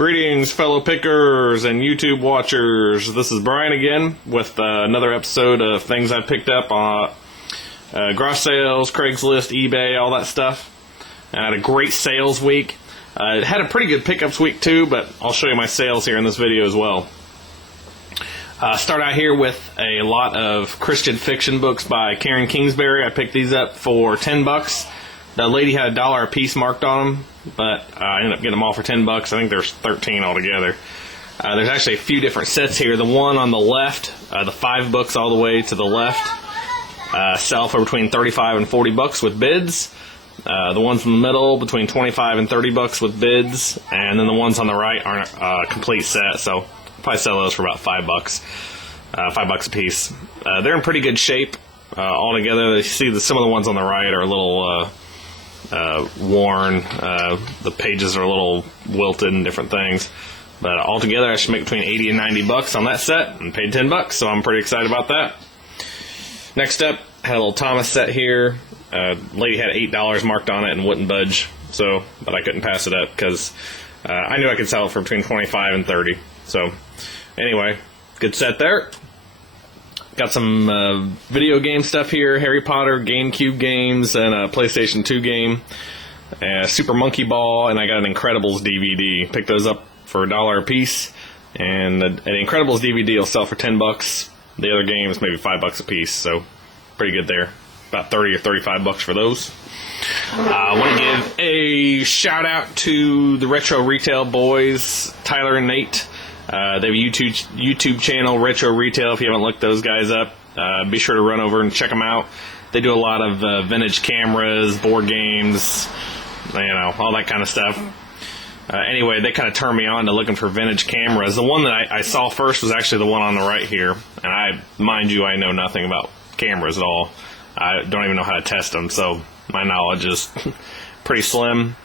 Greetings, fellow pickers and YouTube watchers. This is Brian again with another episode of things I picked up on garage sales, Craigslist, eBay, all that stuff. I had a great sales week. Had a pretty good pickups week too, but I'll show you my sales here in this video as well. Start out here with a lot of Christian fiction books by Karen Kingsbury. I picked these up for $10. The lady had $1 a piece marked on them, but I ended up getting them all for $10. I think there's 13 altogether. There's actually a few different sets here. The one on the left, the 5 books all the way to the left, sell for between $35 and $40 with bids. The ones in the middle between $25 and $30 with bids, and then the ones on the right aren't a complete set, so I'll probably sell those for about $5. $5 a piece. They're in pretty good shape altogether. You see some of the ones on the right are a little worn. The pages are a little wilted and different things. But altogether, I should make between $80 and $90 on that set, and paid $10, so I'm pretty excited about that. Next up, had a little Thomas set here. Lady had $8 marked on it and wouldn't budge, but I couldn't pass it up because I knew I could sell it for between $25 and $30. So anyway, good set there. Got some video game stuff here, Harry Potter, GameCube games, and a PlayStation 2 game, Super Monkey Ball, and I got an Incredibles DVD. Picked those up for $1 a piece, and an Incredibles DVD will sell for $10. The other games maybe $5 a piece, so pretty good there. About $30 or $35 for those. I want to give a shout out to the Retro Retail boys, Tyler and Nate. They have a YouTube channel, Retro Retail. If you haven't looked those guys up, be sure to run over and check them out. They do a lot of vintage cameras, board games, all that kind of stuff. Anyway, they kind of turned me on to looking for vintage cameras. The one that I saw first was actually the one on the right here. And mind you, I know nothing about cameras at all. I don't even know how to test them, so my knowledge is pretty slim.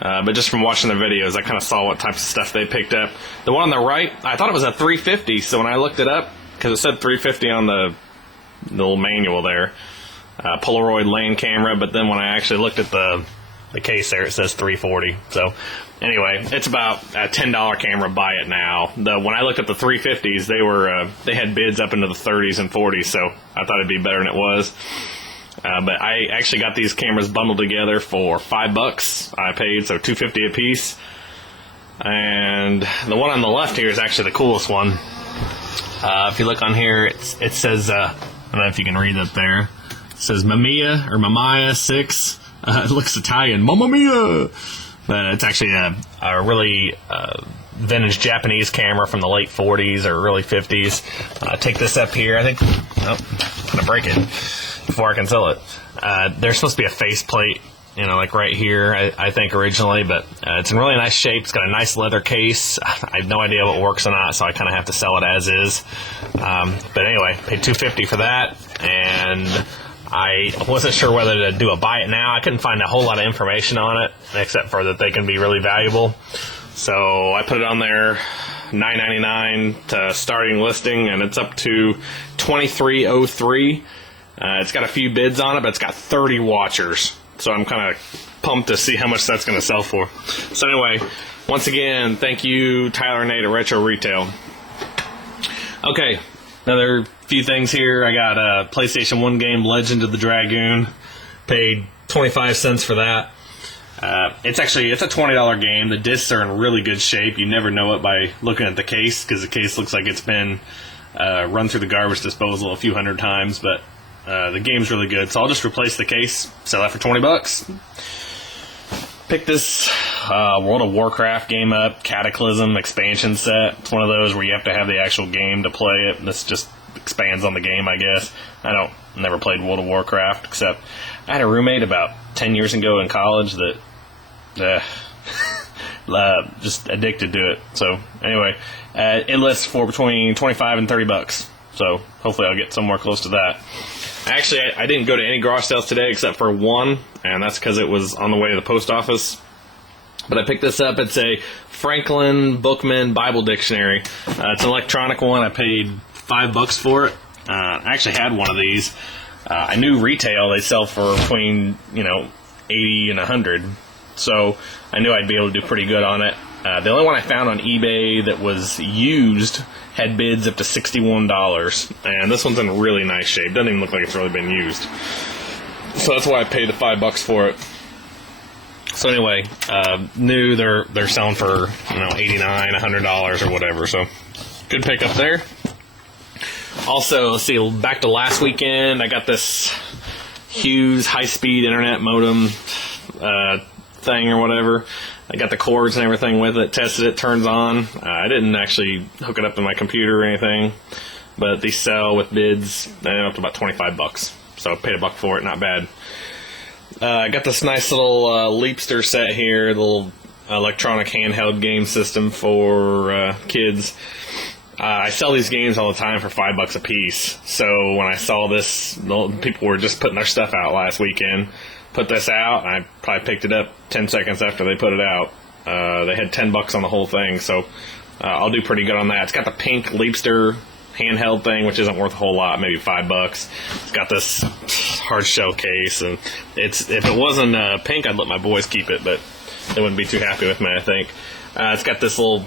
But just from watching the videos, I kind of saw what types of stuff they picked up. The one on the right, I thought it was a 350, so when I looked it up, because it said 350 on the little manual there, Polaroid lane camera, but then when I actually looked at the case there, it says 340. So anyway, it's about a $10 camera, buy it now. When I looked at the 350s, they had bids up into the 30s and 40s, so I thought it'd be better than it was. But I actually got these cameras bundled together for $5. I paid, so $2.50 a piece. And the one on the left here is actually the coolest one. If you look on here, it says, I don't know if you can read it there. It says Mamiya 6. It looks Italian. Mamma Mia! But it's actually a really vintage Japanese camera from the late 40s or early 50s. Take this up here. I think, I'm going to break it before I can sell it. There's supposed to be a faceplate, like right here, I think originally, but it's in really nice shape. It's got a nice leather case. I have no idea what works or not, so I kind of have to sell it as is. But anyway, paid $2.50 for that, and I wasn't sure whether to do a buy it now. I couldn't find a whole lot of information on it, except for that they can be really valuable. So I put it on there, $9.99 to starting listing, and it's up to $23.03. It's got a few bids on it, but it's got 30 watchers. So I'm kind of pumped to see how much that's going to sell for. So anyway, once again, thank you, Tyler and Nate at Retro Retail. Okay, another few things here. I got a PlayStation 1 game, Legend of the Dragoon. Paid 25 cents for that. It's a $20 game. The discs are in really good shape. You never know it by looking at the case, because the case looks like it's been run through the garbage disposal a few hundred times, but the game's really good, so I'll just replace the case, sell that for $20. Pick this World of Warcraft game up, Cataclysm expansion set. It's one of those where you have to have the actual game to play it. This just expands on the game, I guess. Never played World of Warcraft, except I had a roommate about 10 years ago in college that just addicted to it. So anyway, it lists for between $25 and $30. So hopefully I'll get somewhere close to that. Actually, I didn't go to any garage sales today except for one, and that's because it was on the way to the post office. But I picked this up. It's a Franklin Bookman Bible Dictionary. It's an electronic one. I paid $5 for it. I actually had one of these. I knew retail they sell for between 80 and 100, so I knew I'd be able to do pretty good on it. The only one I found on eBay that was used had bids up to $61, and this one's in really nice shape. Doesn't even look like it's really been used. So that's why I paid the $5 for it. So anyway, new they're selling for $89, $100 or whatever. So good pickup there. Also, let's see, back to last weekend, I got this Hughes high-speed internet modem thing or whatever. I got the cords and everything with it, tested it, turns on. I didn't actually hook it up to my computer or anything, but these sell with bids up to about $25. So I paid $1 for it, not bad. I got this nice little Leapster set here, the little electronic handheld game system for kids. I sell these games all the time for $5 a piece. So when I saw this, people were just putting their stuff out last weekend. Put this out, and I probably picked it up 10 seconds after they put it out. They had $10 on the whole thing, so I'll do pretty good on that. It's got the pink Leapster handheld thing, which isn't worth a whole lot, maybe $5. It's got this hard shell case, and if it wasn't pink, I'd let my boys keep it, but they wouldn't be too happy with me, I think. It's got this little,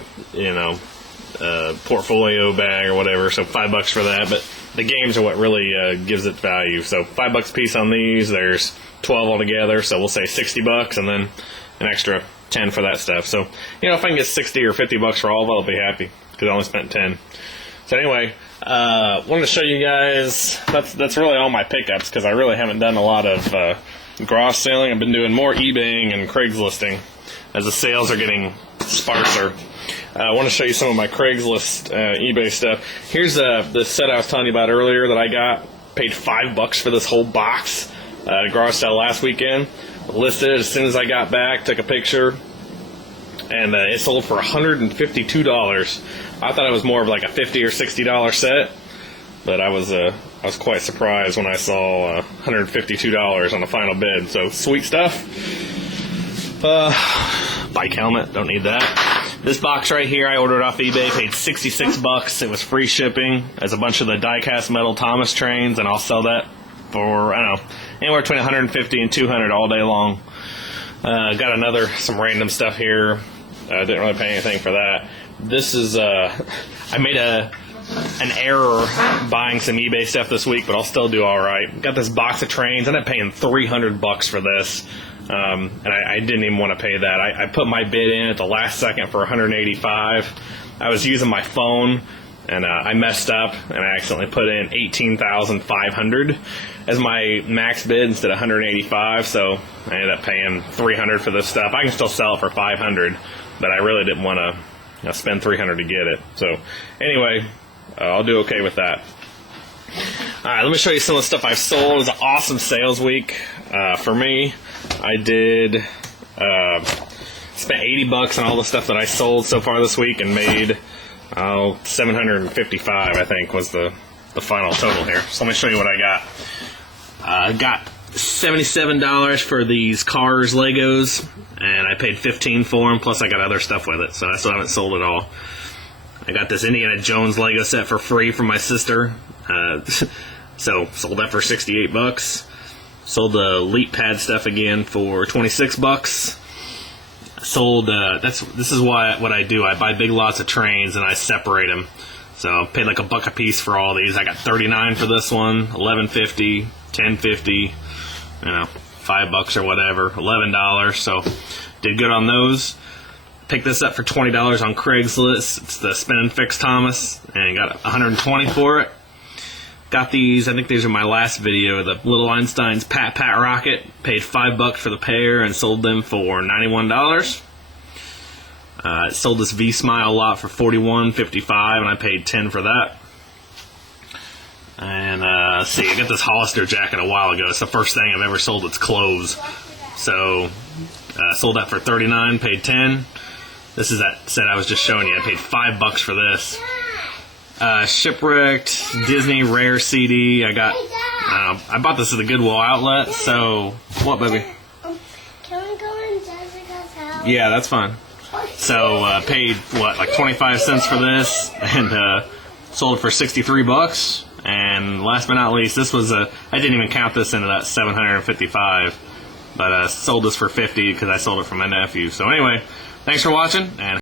portfolio bag or whatever, so $5 for that, but the games are what really gives it value. So $5 a piece on these. There's 12 altogether, so we'll say $60, and then an extra 10 for that stuff. So if I can get 60 or $50 for all of it, I'll be happy because I only spent 10. So anyway, wanted to show you guys. That's really all my pickups because I really haven't done a lot of gross selling. I've been doing more eBaying and Craigslisting as the sales are getting sparser. I want to show you some of my Craigslist eBay stuff. Here's the set I was telling you about earlier that I got. Paid $5 for this whole box at a garage sale last weekend. Listed it as soon as I got back, took a picture, and it sold for $152. I thought it was more of like a $50 or $60 set, but I was quite surprised when I saw $152 on the final bid. So sweet stuff. Bike helmet, don't need that. This box right here, I ordered off eBay, paid $66. It was free shipping. There's a bunch of the die-cast metal Thomas trains, and I'll sell that for, I don't know, anywhere between $150 and $200 all day long. Got some random stuff here. Didn't really pay anything for that. This is, I made an error buying some eBay stuff this week, but I'll still do all right. Got this box of trains. I ended up paying $300 for this. And I didn't even want to pay that. I put my bid in at the last second for $185. I was using my phone, and I messed up, and I accidentally put in $18,500 as my max bid instead of $185. So I ended up paying $300 for this stuff. I can still sell it for $500, but I really didn't want to spend $300 to get it. So anyway, I'll do okay with that. All right, let me show you some of the stuff I've sold. It was an awesome sales week for me. I did spent $80 on all the stuff that I sold so far this week and made $755, I think, was the final total here. So let me show you what I got. I got $77 for these Cars Legos, and I paid $15 for them, plus I got other stuff with it, so I still haven't sold it all. I got this Indiana Jones Lego set for free from my sister, so sold that for $68. Sold the Leap Pad stuff again for $26. Sold this is what I do. I buy big lots of trains and I separate them. So I paid like $1 a piece for all these. I got $39 for this one, $11.50, $10.50, $5 or whatever, $11. So did good on those. Picked this up for $20 on Craigslist. It's the Spin and Fix Thomas, and got $120 for it. Got these, I think these are my last video, the Little Einstein's Pat Rocket. Paid $5 for the pair and sold them for $91. Sold this V-Smile lot for $41.55, and I paid $10 for that. And let's see, I got this Hollister jacket a while ago. It's the first thing I've ever sold that's clothes. So sold that for $39, paid $10. This is that set I was just showing you. I paid $5 for this. Shipwrecked Disney Rare CD. I bought this at the Goodwill outlet. So what, baby? Can we go in Jessica's house? Yeah, that's fine. So paid like 25 cents for this, and sold it for $63. And last but not least, this was I didn't even count this into that $755, but sold this for $50 because I sold it for my nephew. So anyway, thanks for watching, and